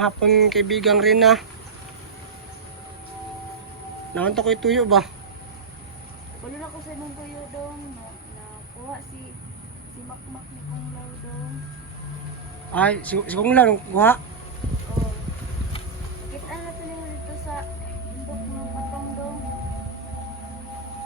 Hapon kaibigang rin na. Nakanto ko'y tuyo ba? Wala na ko sa imong tuyo dong nakuha si Makmak ni Kong Law dong. Ay, si kong lang kuha. Oh. Kita na to nimo dito sa bundok ng patong dong.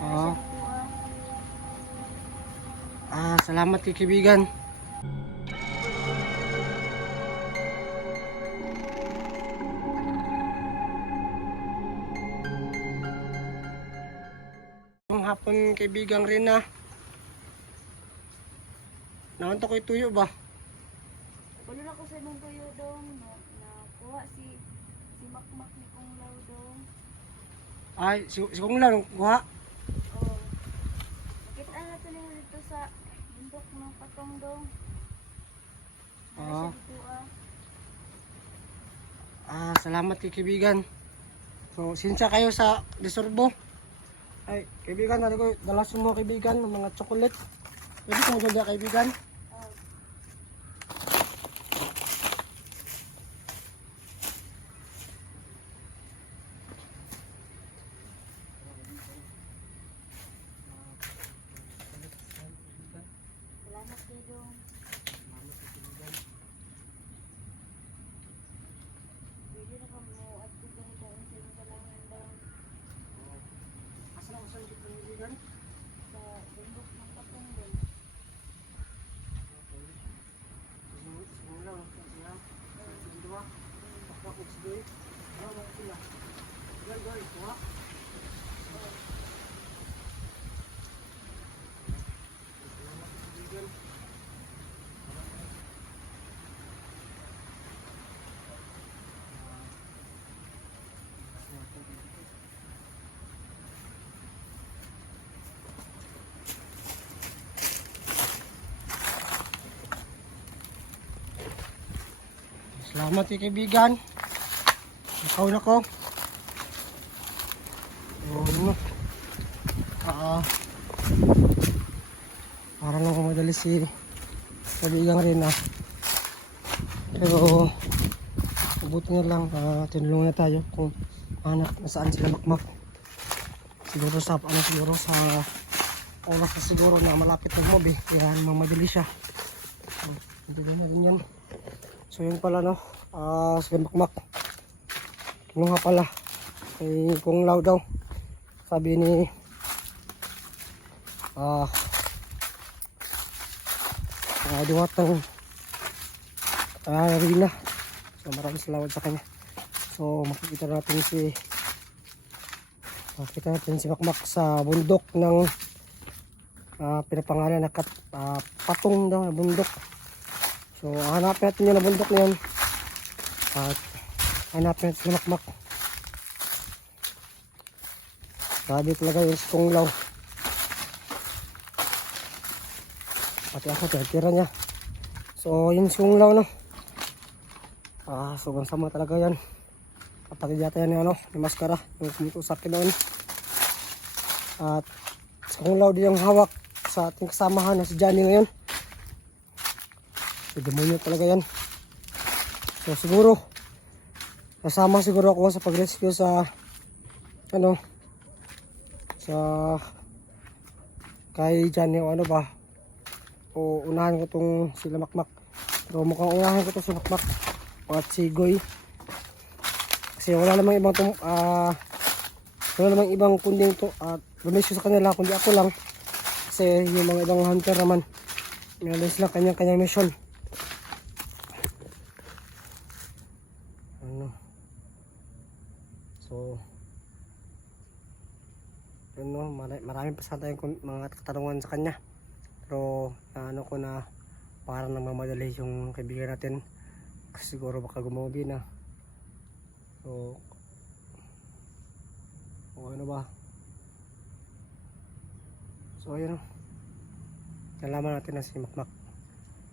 Oo. Dito, Salamat kay kaibigan. Hapon kaibigang rin na. Nakanto ko'y tuyo ba? wala na ko sa imong tuyo dong nakuha si Makmak ni Kong Law dong. Ay, si kong lang kuha. Oh. Kita na to nimo dito sa bundok ng patong dong. Oo. Dito, Salamat kay kaibigan. So, sinsya kayo sa Disorbo. Ay, kaibigan, nari ko dala sa mga kaibigan ng mga chocolate. Pwede ko maganda kaibigan. salamat kayo dong. Pwede na ka mo at kung dahil sa imong kalangan dong Asa na usan dito kaibigan? sa bundok ng patong dong. Siguro lang, siya. Sige ba? Pakpak ko sige. Ano sila? Goy, kuha. Salamat kay kaibigan. Nakaw na ko. Ano? Parang lang kumadali si kaibigan rin na. Pero mabuti na lang, tinulungan na tayo kung anak nasaan sila Makmak. Siguro sa oras na siguro na malapit na mobi. Yan, mamadali siya. Hindi na rin yan. So yun pala no, sila Makmak. Kinuha pala kay Kong Law daw. Sabi ni duwat ng Rina. So maraming salamat sa kanya. So makikita natin si Makmak sa bundok ng pinapangalan na patong daw na bundok. So hanapin natin yung bundok na yan at hanapin natin si Makmak. Sabi talaga yung si Kong Law, pati ako tira niya. So yun si Kong Law no. Sobrang sama talaga yan. Kapatid yata yan yung yung maskara yung kumito sa akin noon. At si Kong Law di yung hawak sa ating kasamahan na si Johnny ngayon. Demonyo talaga yan. So siguro kasama siguro ako sa pag-rescue sa sa kay Johnny o ba, o unahan ko tong sila Makmak. Pero mukhang unahan ko to si Makmak at si Goy kasi wala namang ibang kunding to at lumisyo sa kanila kundi ako lang kasi yung mga ibang hunter naman meron sila kanyang mission. So yun no, maraming pa sa tayong mga katanungan sa kanya, pero ko na parang nagmamadali yung kaibigan natin kasi siguro baka gumabi na. So ano ba, so ayun no, nalaman natin na si Makmak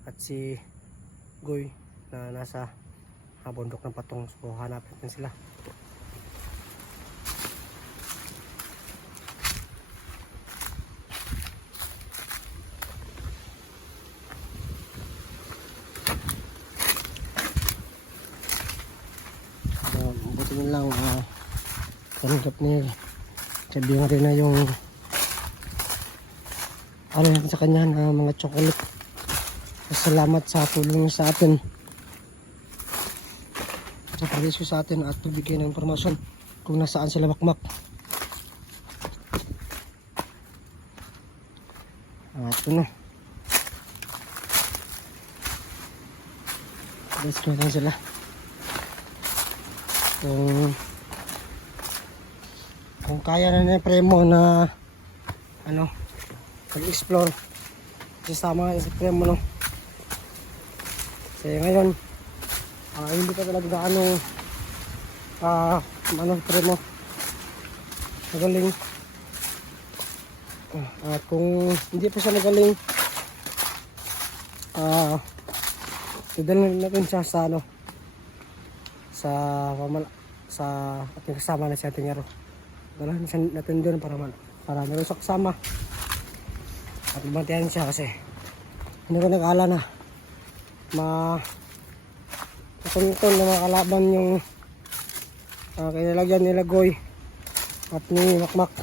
at si Goy na nasa bundok ng patong. So hanapin natin sila. yun lang, tanggap ni sabihin rin na yung ano natin sa kanya na mga chocolate. Salamat sa tulong sa atin, sa pag-issue sa atin at pagbigay ng informasyon kung nasaan sila makmak. Ito na, let's go na sila. Kung kaya na ni Premo na ano mag-explore, sasama sa Premo, no? Kasi ngayon hindi pa talaga gaano Premo magaling. At kung hindi pa siya magaling, dadalhin natin siya sa ano, sa ating kasama na si Ating Yaro. Dalhin natin doon para meron siya kasama at bantayan siya, kasi hindi ko nag-aala na matungtol na makalaban yung kinalagyan nila Goy at ni Makmak.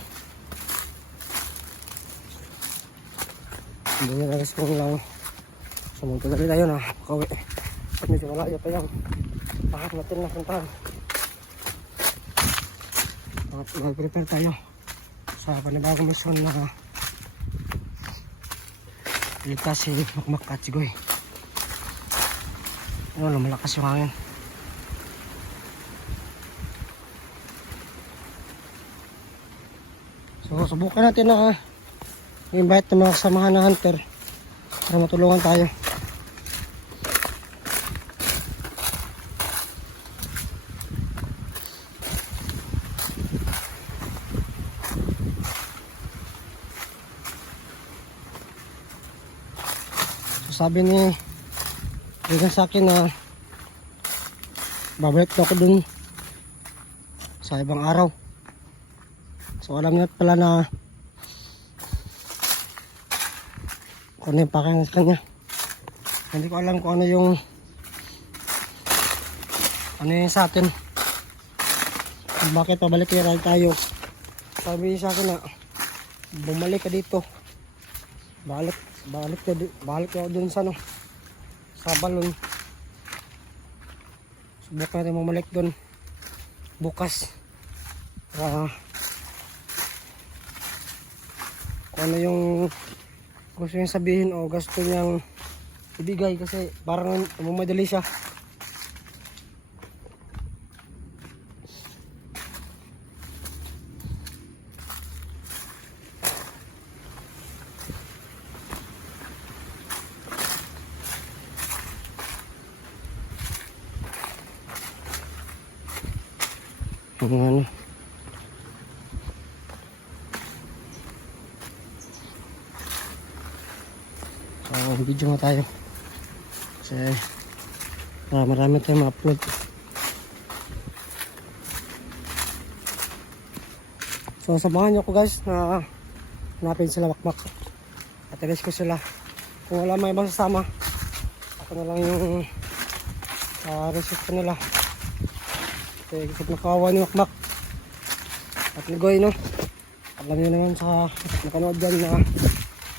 Hindi nyo nagis kong lang sumunod na rin tayo na pauwi at medyo malayo pa yung bakit natin napuntahan. Mag-prepare tayo sa panibagong mission na iligtas si Makmak at si Goy. Lumalakas yung hangin. So subukan natin na invite ng mga kasamahan na hunter para matulungan tayo. So sabi ni Rigan sa akin na babalik na ako dun sa ibang araw. So alam niya pala na kung ano yung pakailan sa kanya. Hindi ko alam kung ano yung sa atin, kung bakit pabalik kaya tayo. Sabi sa akin na bumalik ka dito, balik ka dun sa sa balon. Subukan natin bumalik dun bukas para kung ano yung gusto niyang sabihin o gusto niyang ibigay, kasi parang mamadali siya. Ano video nga tayo kasi marami tayong ma-upload. So samahan nyo ko guys na hanapin sila Makmak at i-rescue sila. Kung wala may ibang sasama, ako na lang yung rescue ko nila. Kasi isip na kawawa ni Makmak at ni Goy, no? Alam nyo naman sa nakanood dyan na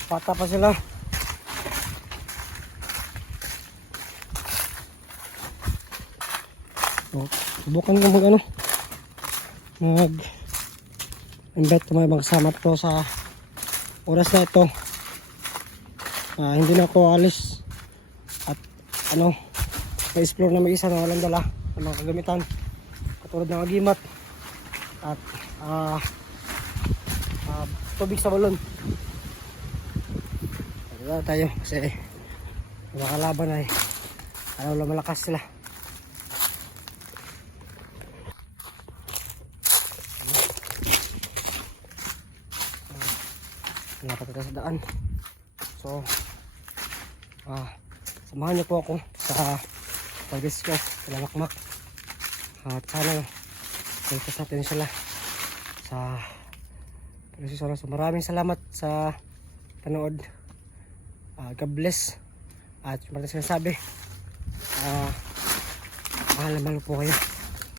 bata pa sila. So, subukan ko mag-invite ko mga ibang kasama to sa oras na ito. Hindi na ako alis at ma-explore na mag-isa na walang dala ng mga kagamitan katulad ng agimat at tubig sa balon. Wala tayo kasi makalaban ay malakas sila. Napapunta sa daan. So samahan niyo po ako sa pag-discuss sa Makmak at sana iligtas natin sila sa pag-discuss. So maraming salamat sa panood. God bless at maraming sinasabi mahal na mahal po kayo.